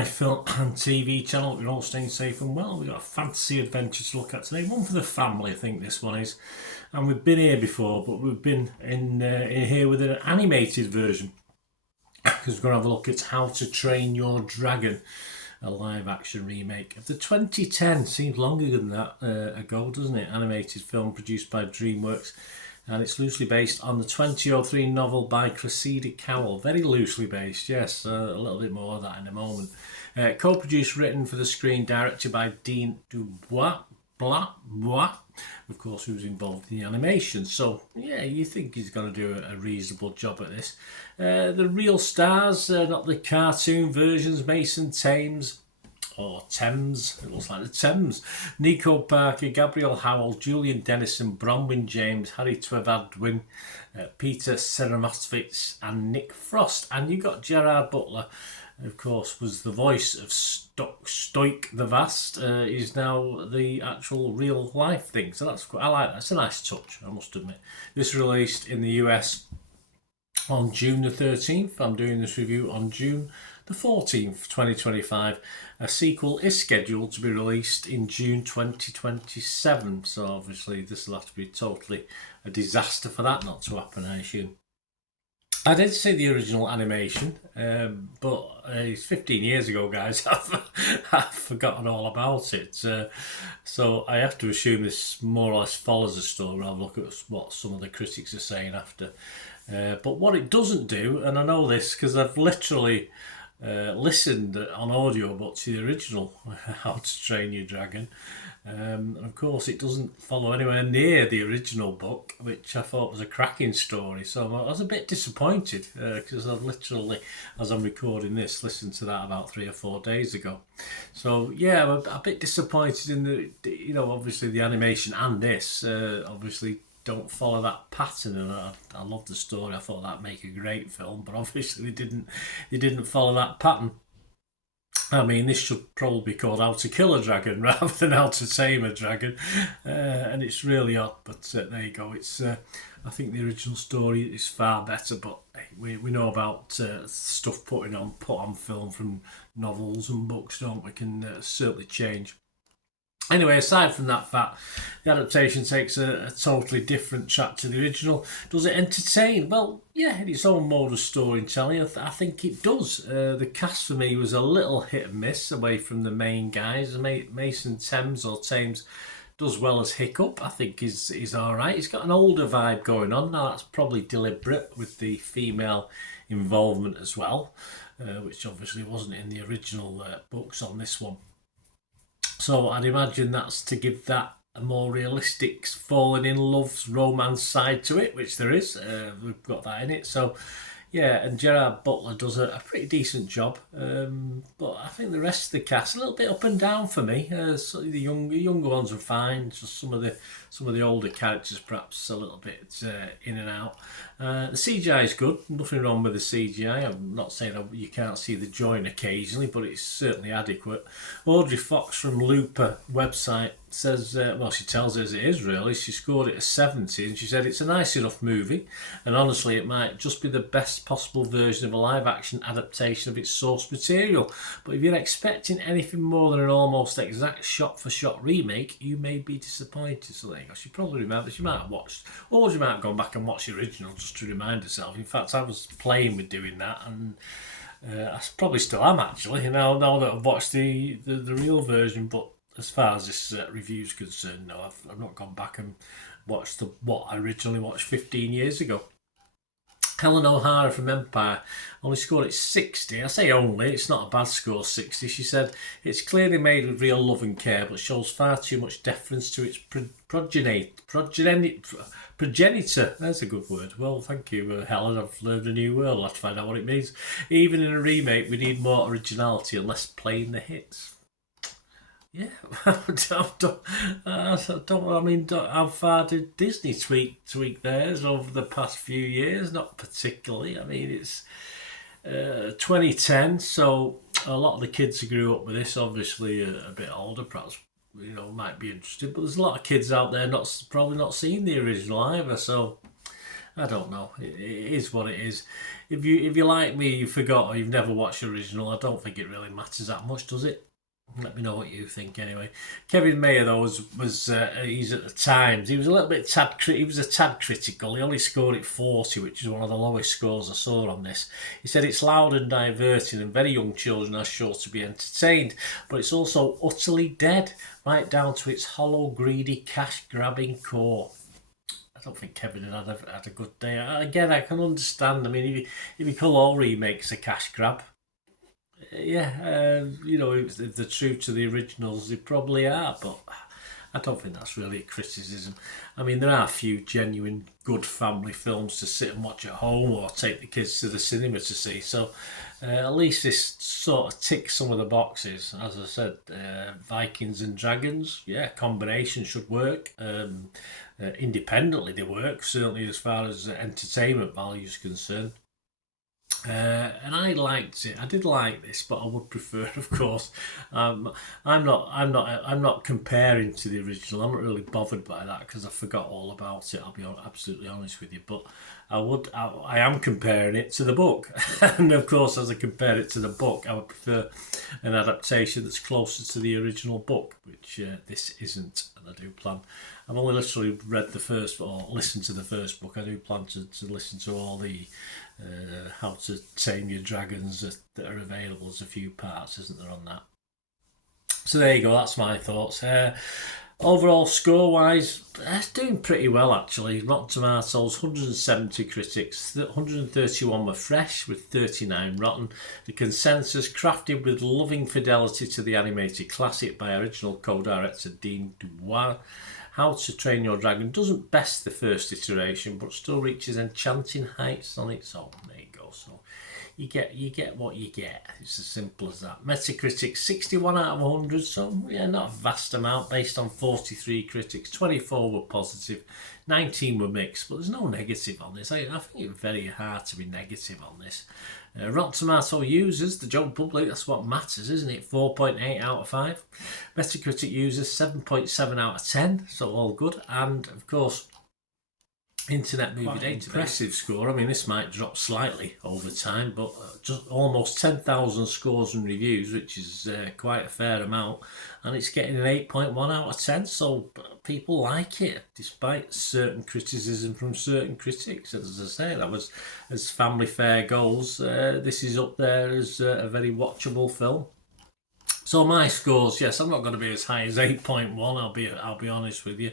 my film and TV channel. We're all staying safe and well. We've got a fantasy adventure to look at today. One for the family, I think this one is. And we've been here before, but we've been in here with an animated version. Because we're going to have a look at How to Train Your Dragon, a live action remake of the 2010, seems longer than that ago, doesn't it? Animated film produced by DreamWorks. And it's loosely based on the 2003 novel by Cressida Cowell. Very loosely based, yes. A little bit more of that in a moment. Co-produced, written for the screen, directed by Dean Dubois. Of course, who's involved in the animation. So, yeah, you think he's going to do a reasonable job at this. The real stars, not the cartoon versions, Mason Thames, or Thames, it looks like the Thames, Nico Parker, Gabriel Howell, Julian Dennison, Bronwyn James, Harry Trevadwin, Peter Seramovitz and Nick Frost. And you got Gerard Butler, of course, was the voice of Stoik the Vast, is now the actual real life thing. So I like that. It's a nice touch, I must admit. This released in the US on June the 13th. I'm doing this review on June the 14th, 2025. A sequel is scheduled to be released in June 2027. So obviously this will have to be totally a disaster for that not to happen, I assume. I did see the original animation, but it's 15 years ago, guys. I've forgotten all about it. So I have to assume this more or less follows the story. I'll look at what some of the critics are saying after. But what it doesn't do, and I know this because I've literally listened on audiobook to the original How to Train Your Dragon. And of course, it doesn't follow anywhere near the original book, which I thought was a cracking story. So I was a bit disappointed because I've literally, as I'm recording this, listened to that about 3 or 4 days ago. So yeah, I'm a bit disappointed in the, obviously the animation and this obviously don't follow that pattern, and I love the story. I thought that'd make a great film, but obviously they didn't follow that pattern. I mean, this should probably be called How to Kill a Dragon rather than How to Tame a Dragon, and it's really odd. But there you go. It's I think the original story is far better, but hey, we know about stuff put on film from novels and books, don't we? Can certainly change. Anyway, aside from that fact, the adaptation takes a totally different track to the original. Does it entertain? Well, yeah, in its own mode of storytelling, I think it does. The cast for me was a little hit and miss away from the main guys. Mason Thames does well as Hiccup. I think is all right. He's got an older vibe going on. Now, that's probably deliberate with the female involvement as well, which obviously wasn't in the original books on this one. So I'd imagine that's to give that a more realistic falling in love romance side to it, which there is. We've got that in it. So yeah, and Gerard Butler does a pretty decent job. But I think the rest of the cast a little bit up and down for me. So the younger ones are fine. Just some of the older characters perhaps a little bit in and out. The CGI is good. Nothing wrong with the CGI. I'm not saying that you can't see the join occasionally, but it's certainly adequate. Audrey Fox from Looper website says, she tells us it is really. She scored it a 70 and she said it's a nice enough movie, and honestly it might just be the best possible version of a live action adaptation of its source material. But if you're expecting anything more than an almost exact shot for shot remake, you may be disappointed. So there you go. She probably remembers. She might have watched, or she might have gone back and watched the original just to remind herself. In fact, I was playing with doing that, and I probably still am actually. Now that I've watched the real version, but as far as this review is concerned, no, I've not gone back and watched what I originally watched 15 years ago. Helen O'Hara from Empire only scored it 60. I say only, it's not a bad score, 60. She said, it's clearly made with real love and care, but shows far too much deference to its progenitor. That's a good word. Well, thank you, Helen. I've learned a new word. I'll have to find out what it means. Even in a remake, we need more originality and less playing the hits. Yeah, how far did Disney tweak theirs over the past few years? Not particularly. I mean, it's 2010, so a lot of the kids who grew up with this obviously are a bit older, perhaps, might be interested. But there's a lot of kids out there probably not seen the original either. So I don't know. It is what it is. If you like me, you forgot, or you've never watched the original, I don't think it really matters that much, does it? Let me know what you think anyway. Kevin Mayer though was he's at the Times. He was a little bit he was a tad critical. He only scored it 40, which is one of the lowest scores I saw on this. He said it's loud and diverting, and very young children are sure to be entertained, but it's also utterly dead, right down to its hollow, greedy, cash-grabbing core. I don't think Kevin had a good day. Again, I can understand. I mean, if you call all remakes a cash grab, yeah, if they're true to the originals, they probably are, but I don't think that's really a criticism. I mean, there are a few genuine good family films to sit and watch at home or take the kids to the cinema to see, so at least this sort of ticks some of the boxes. As I said, Vikings and Dragons, yeah, combination should work. Independently they work, certainly as far as entertainment value is concerned. And I liked it. I did like this, but I would prefer, of course. I'm not comparing to the original. I'm not really bothered by that because I forgot all about it. I'll be absolutely honest with you. But I am comparing it to the book, and of course, as I compare it to the book, I would prefer an adaptation that's closer to the original book, which this isn't. And I do plan. I've only literally read the first or listened to the first book. I do plan to listen to all the How to Tame Your Dragons that are available. There's a few parts, isn't there, on that? So there you go, that's my thoughts. Overall score wise, it's doing pretty well actually. Rotten Tomatoes, 170 critics, 131 were fresh with 39 rotten. The consensus, crafted with loving fidelity to the animated classic by original co-director Dean Dubois. How to Train Your Dragon doesn't best the first iteration, but still reaches enchanting heights on its own. There you go. So you get what you get. It's as simple as that. Metacritic 61 out of 100. So yeah, not a vast amount based on 43 critics. 24 were positive, 19 were mixed, but there's no negative on this. I think it's very hard to be negative on this. Rotten Tomato users, the general public, that's what matters, isn't it? 4.8 out of 5. Metacritic users, 7.7 out of 10, so all good. And of course, Internet Movie Database, impressive score. I mean, this might drop slightly over time, but just almost 10,000 scores and reviews, which is quite a fair amount, and it's getting an 8.1 out of 10, so people like it, despite certain criticism from certain critics. As I say, that was, as family fare goes, this is up there as a very watchable film. So my scores, yes, I'm not going to be as high as 8.1, I'll be honest with you,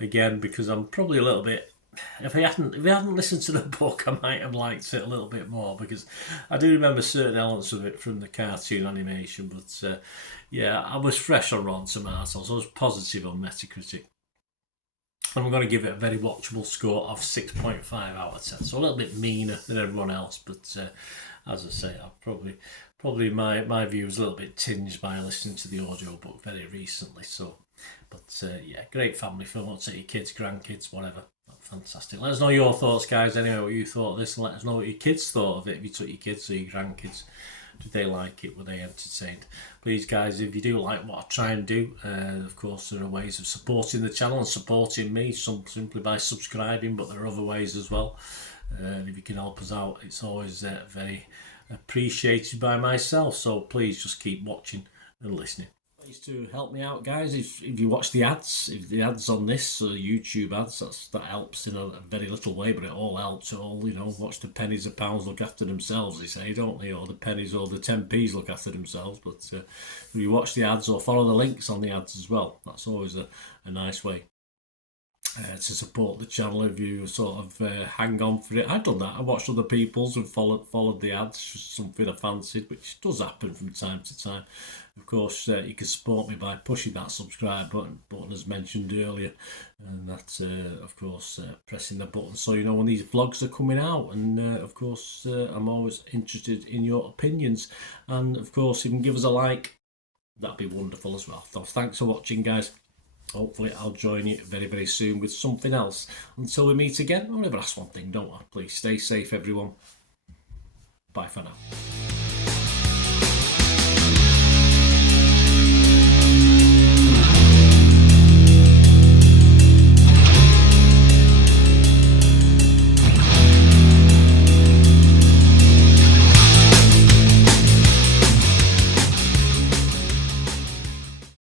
again, because I'm probably a little bit, if I hadn't listened to the book, I might have liked it a little bit more, because I do remember certain elements of it from the cartoon animation. But yeah, I was fresh on Rotten Tomatoes. I was positive on Metacritic. And I'm going to give it a very watchable score of 6.5 out of 10. So a little bit meaner than everyone else, but as I say, I'll probably my view was a little bit tinged by listening to the audiobook very recently. So, but yeah, great family film. I'll take your kids, grandkids, whatever. Fantastic. Let us know your thoughts, guys, anyway, what you thought of this, and let us know what your kids thought of it. If you took your kids or your grandkids, did they like it? Were they entertained? Please, guys, if you do like what I try and do, of course, there are ways of supporting the channel and supporting me, simply by subscribing, but there are other ways as well. And if you can help us out, it's always very appreciated by myself. So please just keep watching and listening. To help me out, guys, if you watch the ads, if the ads on this YouTube ads, that helps in a very little way, but it all helps. All, watch the pennies and pounds look after themselves, they say, don't they? Or the pennies or the 10p's look after themselves. But if you watch the ads or follow the links on the ads as well, that's always a nice way to support the channel. If you sort of hang on for it, I've done that. I watched other people's and followed the ads, just something I fancied, which does happen from time to time. Of course, you can support me by pushing that subscribe button as mentioned earlier, and that of course pressing the button so you know when these vlogs are coming out. And of course, I'm always interested in your opinions, and of course, if you can give us a like, that'd be wonderful as well. So thanks for watching, guys. Hopefully I'll join you very, very soon with something else. Until we meet again, I'll never ask one thing, don't I? Please stay safe, everyone. Bye for now.